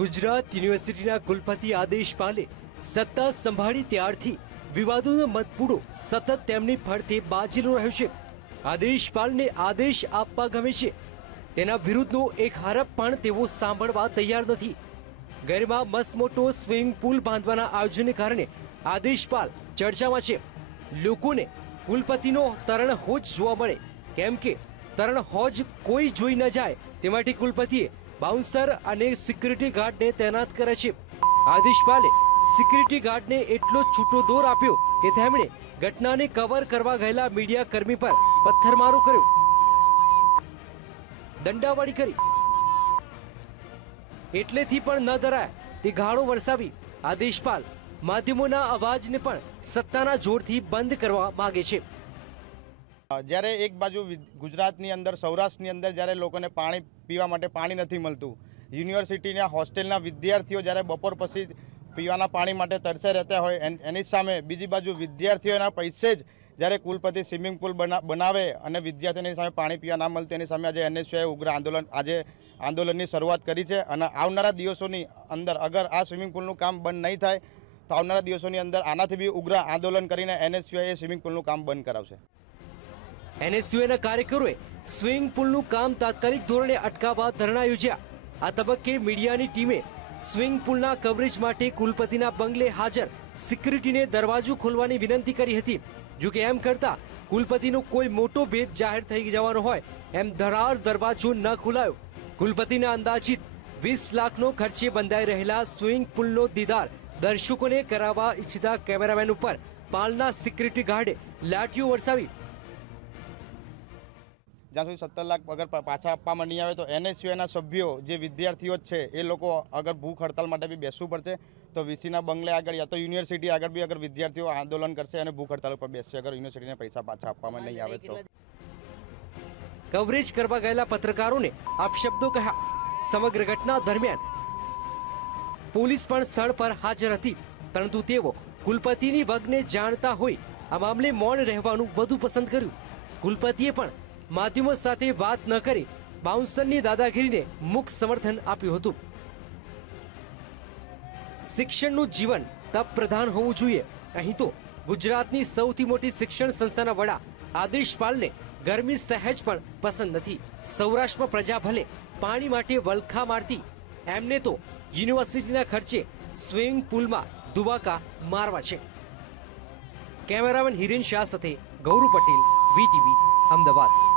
ગુજરાત યુનિવર્સિટીના કુલપતિ આદેશ પાલે સત્તા સંભાળી ત્યારથી વિવાદોનો મતપૂડો સતત તેમની ફરતે બાજેલો રહ્યો છે. આદેશ પાલને આદેશ આપવા ગમે છે. તેના વિરુદ્ધનો એક હરફ પણ તેઓ સાંભળવા તૈયાર નથી. ઘરમાં મસમોટો સ્વિમિંગ પુલ બાંધવાના આયોજનને કારણે આદેશપાલ ચર્ચામાં છે. લોકોને કુલપતિનો તરણ હોજ જોવા મળે. કેમ કે તરણ હોજ કોઈ જોઈ ન જાય તે માટે કુલપતિએ બાઉન્સર અને સિક્યુરિટી ગાર્ડને તૈનાત કરે છે. આદિશ પાલે સિક્યુરિટી ગાર્ડને એટલો છૂટો દોર આપ્યો કે તેમણે ઘટનાને કવર કરવા ગયેલા મીડિયા કર્મી પર પથ્થરમારો કર્યો. દંડાવાળી કરી. એટલેથી પણ ન ધરાય તે ગાળો વરસાવી આદેશપાલ માધ્યમોના અવાજને પણ સત્તાના જોરથી બંધ કરવા માગે છે. જ્યારે એક બાજુ ગુજરાતની અંદર, સૌરાષ્ટ્રની અંદર જ્યારે લોકોને પાણી પીવા માટે પાણી નથી મળતું, યુનિવર્સિટીના હોસ્ટેલના વિદ્યાર્થીઓ જ્યારે બપોર પછી પીવાના પાણી માટે તરસે રહેતા હોય એની સામે બીજી બાજુ વિદ્યાર્થીઓના પૈસે જ જ્યારે કુલપતિ સ્વિમિંગ પુલ બના- બનાવે અને વિદ્યાર્થીઓની સામે પાણી પીવા ના મળતું, એની સામે આજે એનએસયુએ ઉગ્ર આંદોલન, આજે આંદોલનની શરૂઆત કરી છે અને આવનારા દિવસોની અંદર અગર આ સ્વિમિંગ પુલનું કામ બંધ નહીં થાય, તો આવનારા દિવસોની અંદર આનાથી બી ઉગ્ર આંદોલન કરીને એનએસયુએ એ સ્વિમિંગ પુલનું કામ બંધ કરાવશે. એનએસયુએના કાર્યકરોએ સ્વિમિંગ પુલનું કામ તાત્કાલિક ધોરણે અટકાવવા ધરણા યોજ્યા. આ તબક્કે મીડિયાની ટીમે સ્વિમિંગ પુલના કવરેજ માટે કુલપતિના બંગલે હાજર સિક્યુરિટીને દરવાજો ખોલવાની વિનંતી કરી હતી. જોકે એમ કરતા કુલપતિનો કોઈ મોટો ભેદ જાહેર થઈ જવાનો હોય એમ ધરાર દરવાજો ન ખોલાયો. કુલપતિના અંદાજિત વીસ લાખનો ખર્ચે બંધાઈ રહેલા સ્વિમિંગ પુલનો દીદાર દર્શકોને કરાવવા ઈચ્છતા કેમેરામેન ઉપર પાલના સિક્યુરિટી ગાર્ડે લાઠીઓ વરસાવી જ્યાં સુધી સત્તર લાખ અગર પાછા આપવામાં નહીં આવે તો એનએસયુના સભ્યો, જે વિદ્યાર્થીઓ છે, એ લોકો અગર ભૂખ હડતાલ માટે બી બેસવું પડશે, તો વીસીના બંગલે આગળ યા તો યુનિવર્સિટી આગળ બી અગર વિદ્યાર્થીઓ આંદોલન કરશે અને ભૂખ હડતાલ ઉપર બેસશે, અગર યુનિવર્સિટીને પૈસા પાછા આપવામાં નહીં આવે તો. કવરેજ કરવા ગયેલા પત્રકારોને આપશબ્દો કહ્યા. સમગ્ર ઘટના દરમિયાન પોલીસ પણ સ્થળ પર હાજર હતી, પરંતુ તેઓ કુલપતિની વગને જાણતા હોય, આ મામલે મૌન રહેવાનું વધુ પસંદ કર્યું. કુલપતિએ પણ માધ્યમો સાથે વાત ન કરી બાઉન્સરની દાદાગીરીને મુખ સમર્થન આપ્યું હતું. શિક્ષણનું જીવન તપ પ્રધાન હોવું જોઈએ. અહીં તો ગુજરાતની સૌથી મોટી શિક્ષણ સંસ્થાના વડા આદેશ પાલને ગરમી સહેજ પણ પસંદ નથી. સૌરાષ્ટ્રમાં પ્રજા ભલે પાણી માટે વલખા મારતી, એમને તો યુનિવર્સિટીના ખર્ચે સ્વિમિંગ પુલમાં દુબાકા મારવા છે. કેમેરામેન હિરેન શાહ સાથે ગૌરવ પટેલ, વીટીવી, અમદાવાદ.